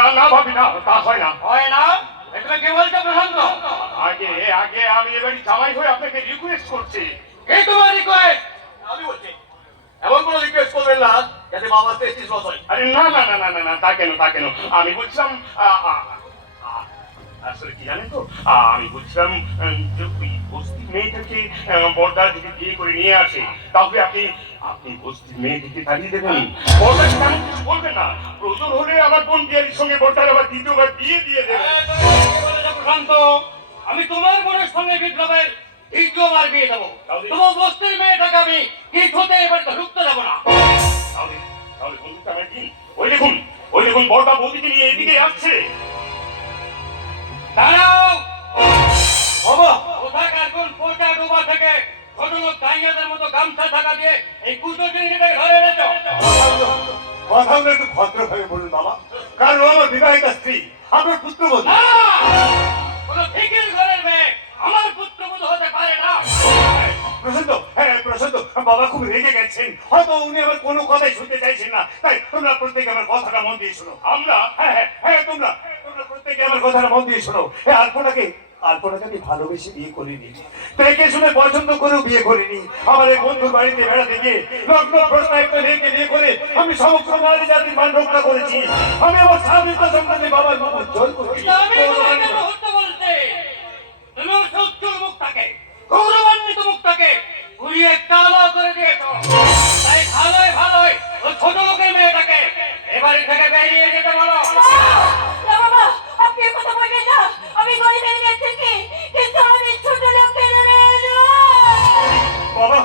না না ভাবি না, তা হয় না। হয় না? এটা কে বলছে প্রশান্ত? আগে আগে আমি এবারে জামাই হয়ে আপনাকে রিকোয়েস্ট করছি। এই তোমার রিকোয়েস্ট? আমি বলছি এমন কোনো রিকোয়েস্ট করবেন না যাতে বাবার প্রেস্টিজ লস হয়। আরে না না না না না না, তা কেন তা কেন? আমি বলছিলাম আসলে কি জানেন তো, আমি বলছিলাম যে ওই বস্তির মেয়েটাকে বর্দার দিকে বিয়ে করে নিয়ে আসে, তাহলে আপনি আপনি বস্তির মেয়েটিকে তাড়িয়ে দেবেন। বর্দার কেন কিছু বলবেন না? প্রয়োজন হলে আমার বোন বিয়ারির সঙ্গে বর্দার আবার দ্বিতীয়বার বিয়ে দিয়ে দেবেন। প্রশান্ত, আমি তোমার বোনের সঙ্গে বিপ্লবের দ্বিতীয়বার বিয়ে দেবো। তোমার বস্তির মেয়েটাকে আমি কিছুতে এবার ঢুকতে দেবো না। তাহলে তাহলে বন্ধুটা আমার দিন। ওই দেখুন বর্দা বৌদিকে নিয়ে এদিকে আসছে। দাঁড়াও বাবা, কোথাকার কোন পোটা ডোবা থেকে ছোট লোক ডাইনিয়াদের মতো গামছা থাকা দিয়ে এই কুটো জিনিসটাকে ধরে এনেছো? কথাগুলো একটু ভদ্রভাবে বলুন বাবা, কারণ আমার বিবাহিতা স্ত্রী, আপনার পুত্রবধূ। কোনো ফিকির ঘরের মেয়ে আমার পুত্রবধূ হতে পারে না। প্রশান্ত, হ্যাঁ প্রশান্ত, বাবা খুব রেগে গেছেন, হয়তো উনি আমার কোনো কথাই শুনতে চাইছেন না, তাই তোমরা প্রত্যেকে আমার কথাটা মন দিয়ে শোনো। আমরা হ্যাঁ হ্যাঁ হ্যাঁ, তোমরা প্রত্যেকে আমার কথাটা মন দিয়ে শোনো। আলপনাকে আমি ভালোবেসে বিয়ে করিনি, দেখে শুনে পছন্দ করেও বিয়ে করিনি। আমার এক বন্ধুর বাড়িতে বেড়াতে গিয়ে লগ্ন প্রশ্ন একটা মেয়েকে বিয়ে করে আমি সমস্ত নারী জাতির মান রক্ষা করেছি। আমি আমার স্বাধীনতা সম্পর্কে বাবার মুখ উজ্জ্বল করেছি। আমি তোমাকে মুহূর্ত বলতে তুমি সত্যর মুখটাকে, গৌরবান্বিত মুখটাকে ঘুরিয়ে কালো করে দিয়েছ। তাই ভালোই ভালোই ওই ছোট লোকের মেয়েটাকে এবারে থেকে বেরিয়ে যেতে বলো। না বাবা, আপনি এ কথা বলবেন না। আমি গরিবের মেয়ে থেকে, কিন্তু আমি ছোট লোকের মেয়ে নই। বাবা,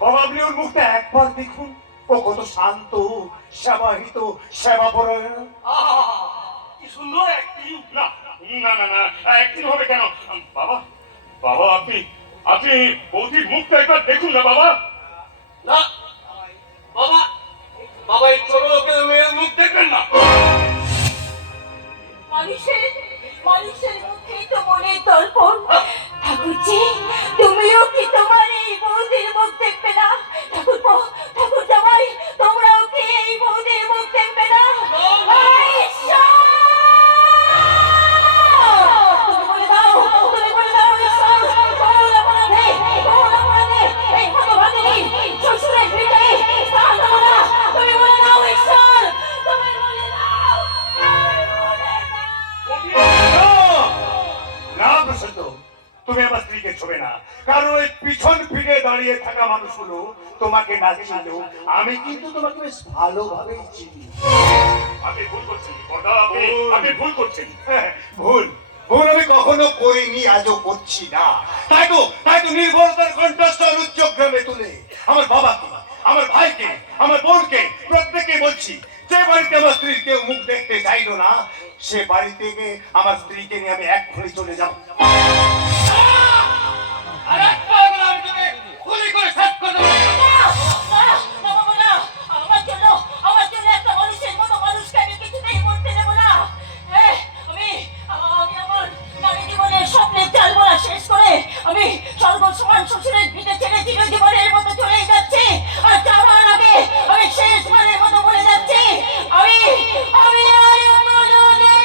বাবা আপনি ওর মুখটা একবার দেখুন, ও কত শান্ত, সেবাহিত, সেবাপরায়ণ। কি সুন্দর অ্যাক্টিং। না না না না, অ্যাক্টিং হবে কেন? বাবা বাবা আপনি আপনি বৌদির মুখটা একবার দেখুন না বাবা। না বাবা, বাবা এই ছোট লোকের মেয়ের মুখ দেখবেন না। মানুষের মুখেই তো মনের দর্পণ। ঠাকুরজি, তুমিও কি তোমার এই বৌদির মুখ দেখবে না? ঠাকুর জামাই, তোমরাও কি এই বৌদির মুখ দেখবে না? ঈশ্বর! তুমি বলে দাও ঈশ্বর, কোন অপরাধে এই হতভাগিনী শ্বশুরের ভিতরে স্থান দেব না। তুমি বলে দাও ঈশ্বর, তুমি বলে দাও। না প্রশান্ত, তুমি আমার স্ত্রীকে ছোবে না, কারণ ওই পিছন ফিরে দাঁড়িয়ে থাকা মানুষগুলো তোমাকে না চিনলেও আমি কিন্তু তোমাকে বেশ ভালোভাবেই চিনি। আপনি ভুল করছেন বর্দা, আপনি ভুল করছেন। হ্যাঁ, ভুল ভুল আমি কখনো করিনি, আজও করছি না। তাই তো নির্ভরতার কণ্ঠস্বর উচ্চগ্রামে তুলে আমার বাবাকে, আমার ভাইকে, আমার বোনকে প্রত্যেকে বলছি, যে বাড়িতে আমার স্ত্রীর কেউ মুখ দেখতে চাইলো না, সে বাড়ি থেকে আমার স্ত্রীকে নিয়ে আমি এক্ষুনি চলে যাব। আর একটা বলে আমি তোকে গুলি করে শেষ করে দেবো। আমার জন্য একটা মানুষের মতো মানুষকে আমি কিছুতেই মরতে দেবো না। আমি আমার নারী জীবনের স্বপ্নের চাল বলা শেষ করে আমি সর্বসমান শ্বশুরের ভিটে ছেড়ে চিরজীবনের মতো চলে যাচ্ছি। আর যাওয়ার আগে আমি শেষবারের মতো বলে যাচ্ছি, আমি আর কোনোদিন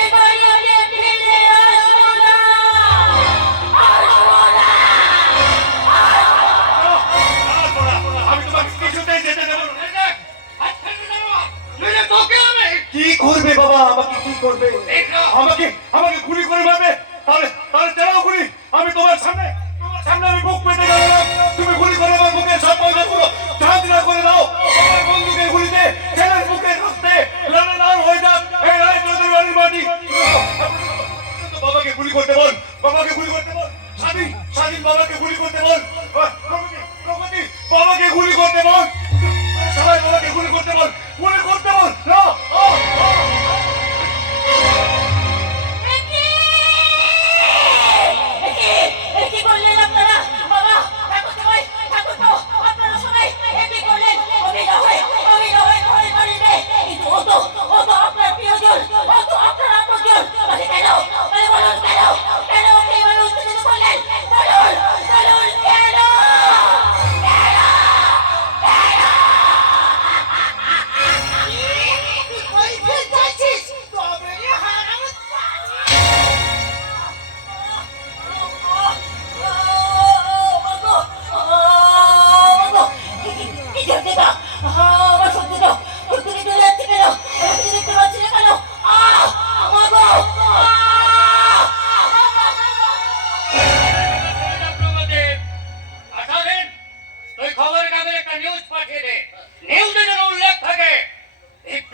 এই বাড়িতে ফিরে আসবো না। আমি তোমাকে কিছুতেই যেতে দেবো না। তোকে আমি কি করবে বাবা, আমাকে কি করবে? আমাকে গুলি করে মারবে? তাহলে চালাও গুলি। আমি তোমার সামনে আমি বুক পেতে গেলাম, তুমি গুলি করে আমার বুকে সব পয়সা পুরো ঝাঁঝরা করে দাও। আমার বন্ধুকের গুলিতে ছেলের বুকে রক্তে লাল লাল হয়ে যাক এই রায় চৌধুরী বাড়ির মাটি। বাবাকে গুলি করতে বল, বাবাকে গুলি করতে বল। স্বাধীন বাবাকে গুলি করতে বল। প্রগতি বাবাকে গুলি করতে বল। সবাই বাবাকে গুলি করতে বল, গুলি করতে বল। না কি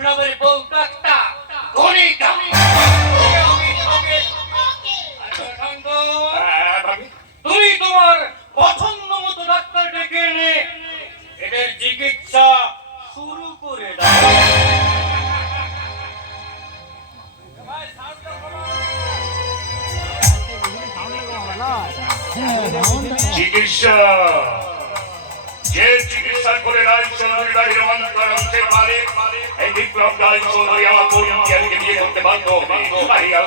বিপ্লবের বউটা একটা গণিতা। তুমি তোমার পছন্দ মতো ডাক্তার ডেকে এনে এদের চিকিৎসা শুরু করে দাও। চিকিৎসা যে চিকিৎসা করে রায় চৌধুরীরা রোমান্তর আনতে পারে, এই বিপ্লব রায় চৌধুরী আমার বোনকে বিয়ে করতে বাধ্য হবে। আরিয়া